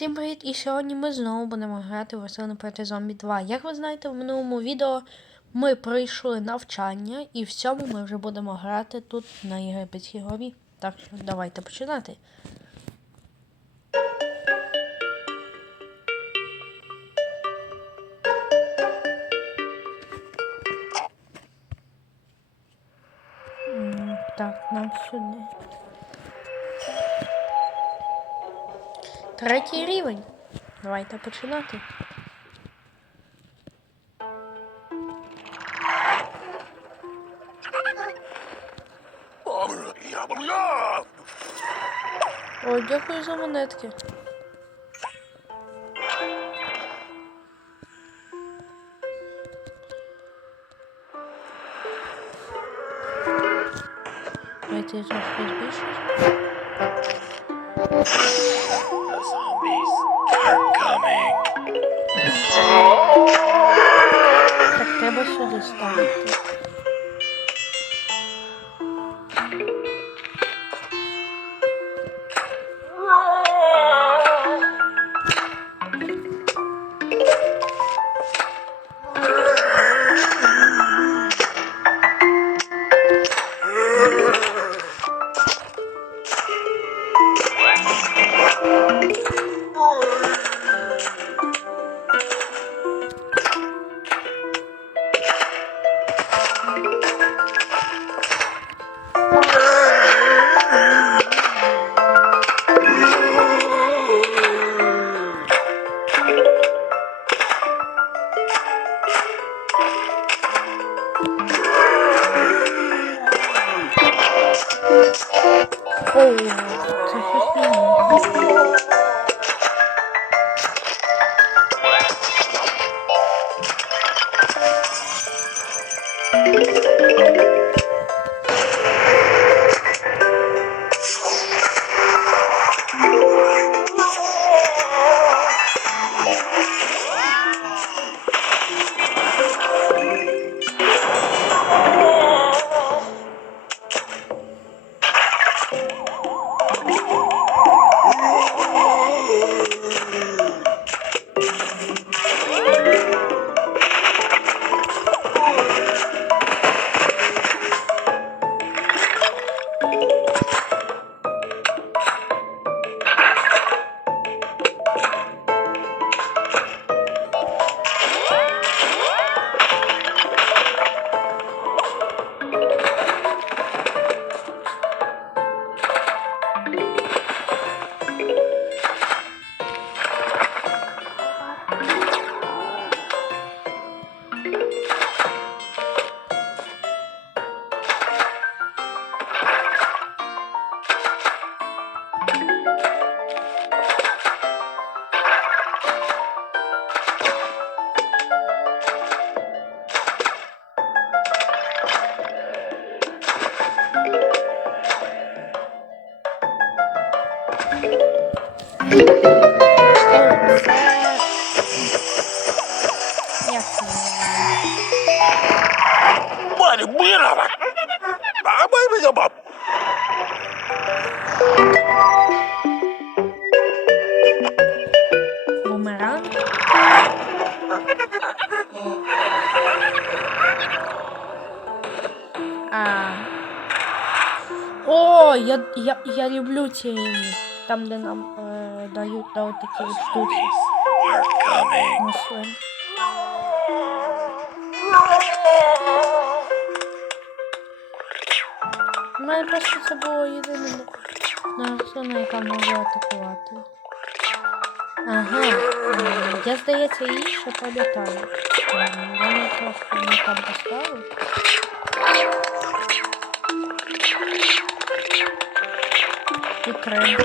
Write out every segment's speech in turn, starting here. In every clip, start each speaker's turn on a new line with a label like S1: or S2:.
S1: Всім привіт! І сьогодні ми знову будемо грати в Рослини проти зомбі 2. Як ви знаєте, в минулому відео ми пройшли навчання, і в цьому ми вже будемо грати тут на єгипетській горі. Так що давайте починати. Так, нам сюди. Третій рівень. Давайте починати. Ой, дякую за монетки. Давайте я збільшу.
S2: The
S1: Так, треба сюди ставити. Бумеранг? А. О, я, я, я люблю рівні. Там, де нам е, дають да, от такі от штуки.
S2: Are coming.
S1: Мене просто це було єдине рослина, яка може атакувати. Ага, я здається, її ще пам'ятаю. М, Я не трохи не там поставив. Підтримка.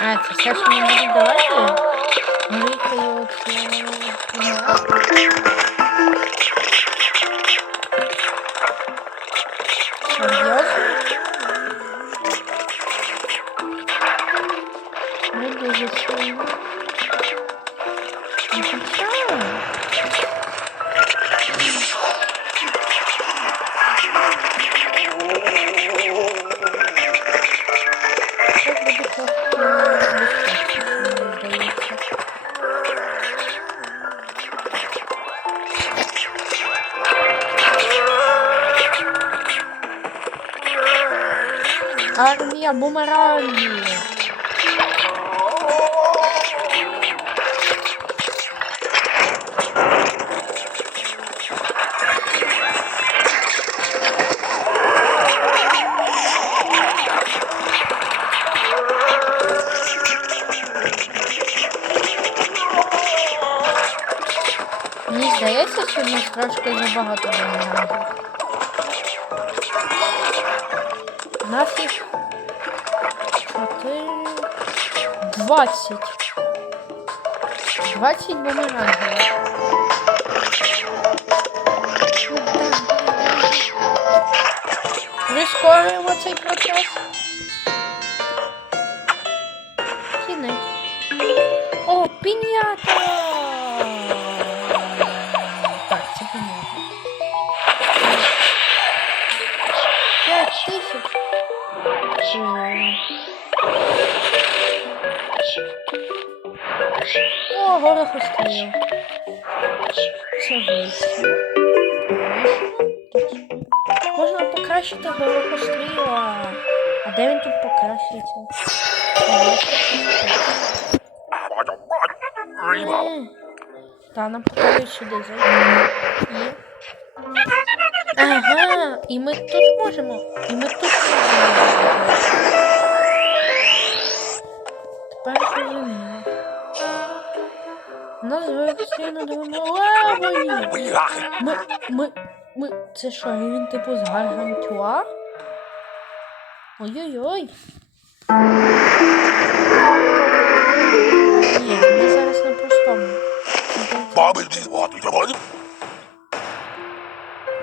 S1: А, це все, що мені будуть давати? Горіхи і оце... Армія бумерангів. Мені здається, що в нас трошки забагато бумерангів. У нас їх 20. 20 бумерангів. Прискорюємо цей процес. Кінець. О, пінята! Так, це пінята. 5 тисяч. О, горохостріл. Це вийшло. Можна покращити горохостріла. А де він тут покращується? Та нам показують сюди зайти. Ага, і ми тут можемо. І ми тут можемо. Зрозуміло. У нас виростійно двома левою. Ми, ми, ми, це що, він типу з Гаргантюа? Ой-ой-ой. Ні, ми зараз на простому.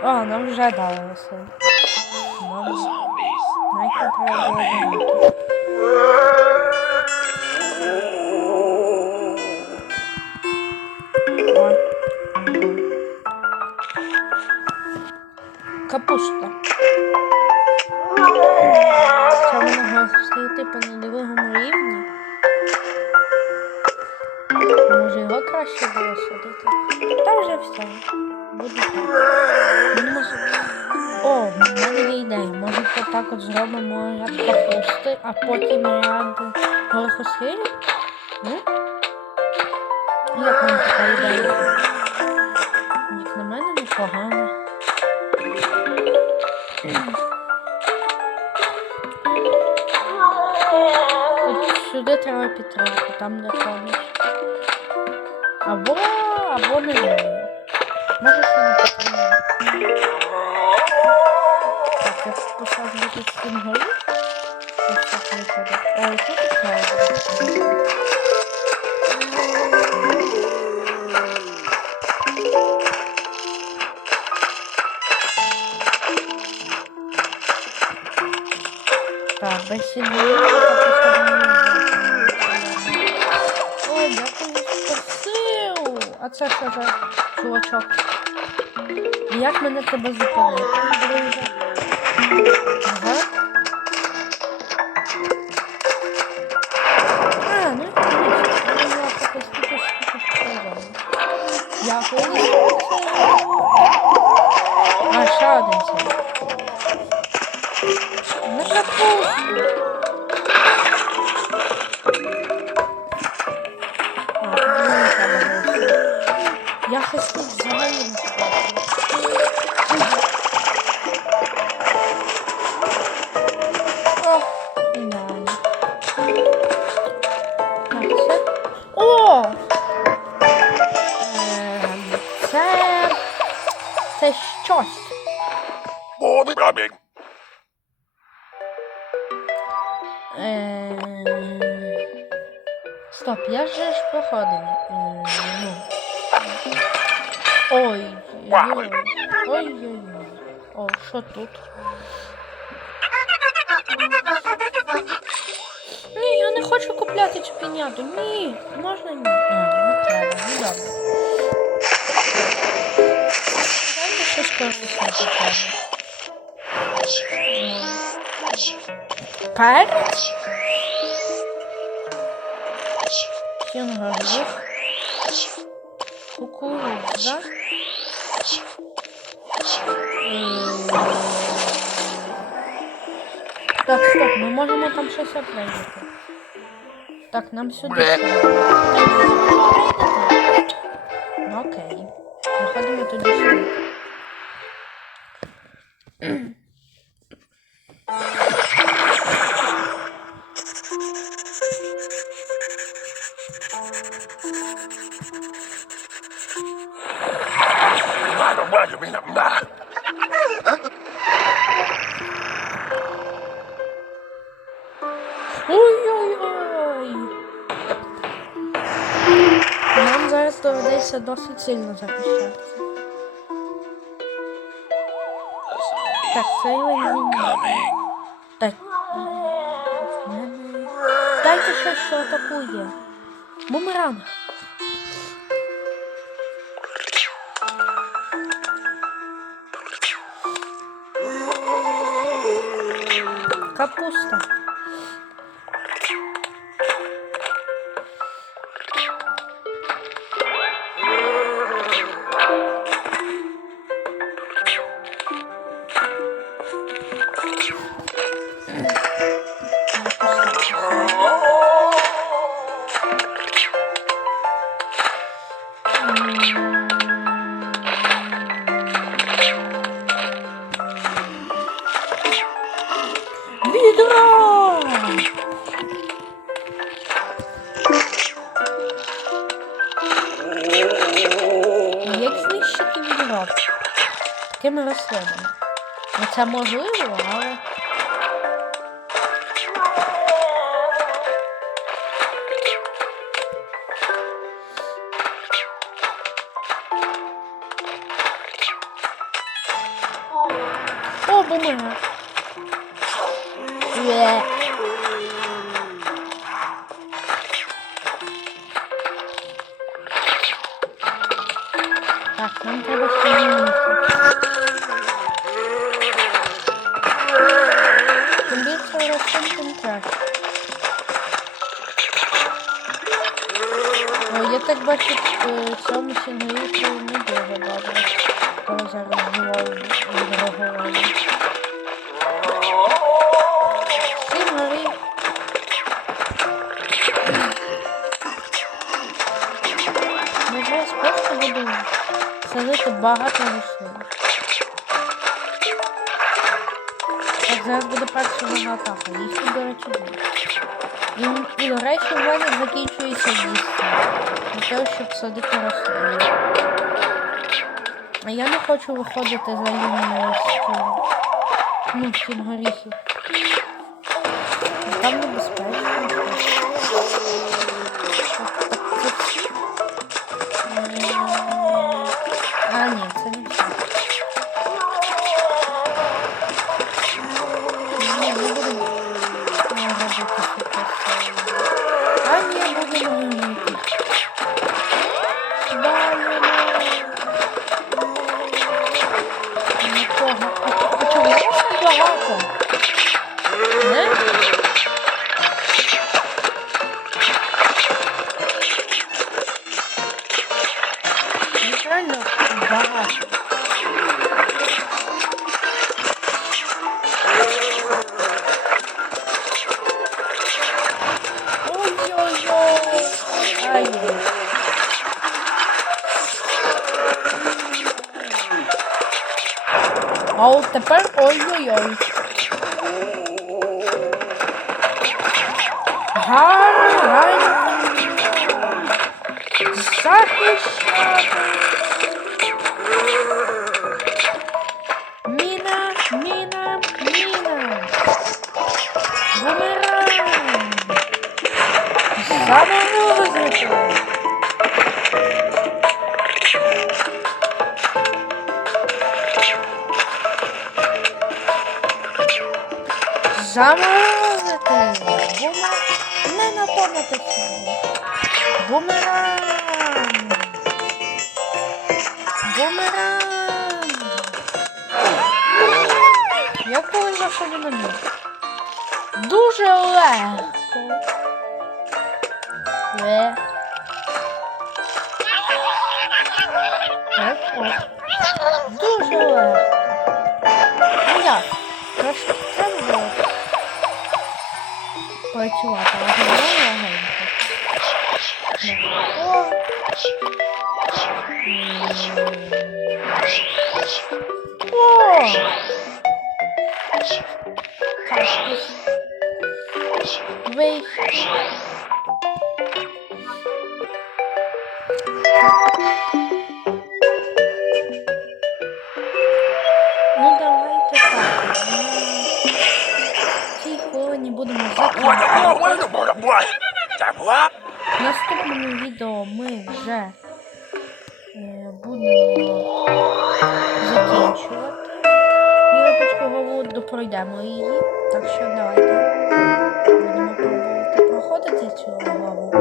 S1: А, нам вже дали лиси. Нам навіть не треба було. Капуста. Це вона стоїти по нульовому рівні. Може його краще було садити? Та вже все. Буде О, в мене є ідея. Може так от зробимо ряд капусти, а потім ряд горохосхилів? Ну? Як? Як на мене непогано. Сюди треба підтримку, там де поміж. Або, або не знаю. Може, що не підтримку. Так, я поставлю тут сім. Ось так виходить. О, тут треба? А це що за чувачок? Як мене тебе зупинити. Ага. Я взагалі не. О, ідеально. Так, це... О! Ем, Це... Це щось. Ем, Стоп, я же ж проходив. Ем, Ну. Ой. Ой. Ой-ой-ой. О, що тут? Ні, я не хочу купляти цю піняту. Ні, можна ні. А, не треба, ну добре. Давайте щось корисне почнемо. Перець? Кінгурів. Кукурудза. М, Так, стоп, ми можемо там щось апгрейдити. Так, нам сюди.
S2: Бре.
S1: треба. Та ні, не можемо апгрейдити. Ну окей. Виходимо тоді сюди.
S2: Mano, mano, mira, mano.
S1: Ой-ой-ой. Нам зараз доведеться досить сильно захищатися. Так, це.
S2: Coming.
S1: Так. Дайте щось, що атакує. Бумеранг. Капуста. Відро! Це можливо, але. О, бумага. Є. так бачу, е, цьому сигналіту не дуже добре. Коли зараз відреагували. Сигналі. Ми зараз будемо садити багато рослин. Так, зараз буде перша атака. Їх до речі, дві. І, і до речі, в мене закінчується місце. Для того, щоб садити рослини. А я не хочу виходити за лінію стіл. Ну, стін горіхів. Там небезпечно. ভালো А от тепер ой-ой-ой. Гарно, гарно. Захищати. Заморозити. Бумер... Не напомнити цього. Бумеранг. Бумеранг. Як коли заходи на нього? Дуже легко. Ле. Так, от. Дуже легко. Ну як? Трошки треба було. Parça var. Parça var ama harika. Oo. Kaçtı. В наступному відео ми вже е, будемо закінчувати. Єлопочку голоду пройдемо її. Так що давайте будемо пробувати проходити цю главу.